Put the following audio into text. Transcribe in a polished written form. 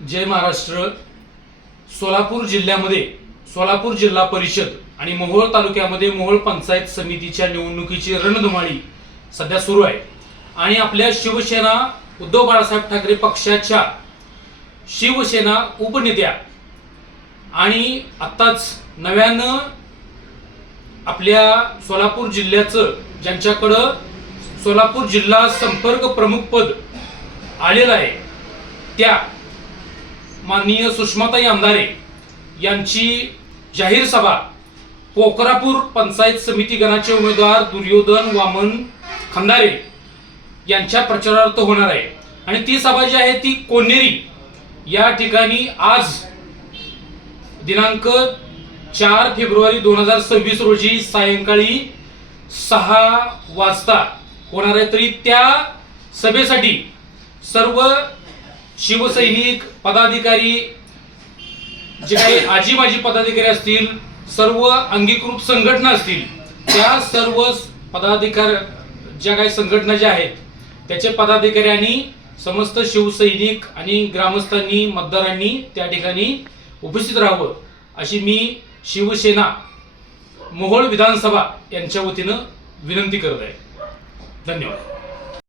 जय महाराष्ट्र। सोलापूर जिल्ह्यामध्ये सोलापूर जिल्हा परिषद आणि मोहोळ तालुक्यामध्ये मोहोळ पंचायत समितीच्या निवडणुकीची रणधुमाळी सध्या सुरू आहे आणि आपल्या शिवसेना उद्धव बाळासाहेब ठाकरे पक्षाच्या शिवसेना उपनेत्या आणि आत्ताच नव्यानं आपल्या सोलापूर जिल्ह्याचं ज्यांच्याकडं सोलापूर जिल्हा संपर्क प्रमुख पद आलेलं आहे त्या माननीय सुषमाताई आमदारे यांची जाहीर सभा पोखरापूर पंचायत समिती गणाचे उमेदवार दुर्योधन वामन खंदारे यांच्या प्रचारार्थ होणार आहे आणि ती सभा जी आहे ती कोनेरी या ठिकाणी आज दिनांक 4 फेब्रुवारी 2026 रोजी सायंकाळी 6 वाजता होणार आहे। तरी त्या सभेसाठी सर्व शिवसैनिक पदाधिकारी जे काही आजी माजी पदाधिकारी असतील, सर्व अंगीकृत संघटना असतील, त्या सर्व पदाधिकारी ज्या काही संघटना ज्या आहेत त्याचे पदाधिकारी आणि समस्त शिवसैनिक आणि ग्रामस्थांनी मतदारांनी त्या ठिकाणी उपस्थित राहावं अशी मी शिवसेना मोहोळ विधानसभा यांच्या वतीनं विनंती करत आहे। धन्यवाद।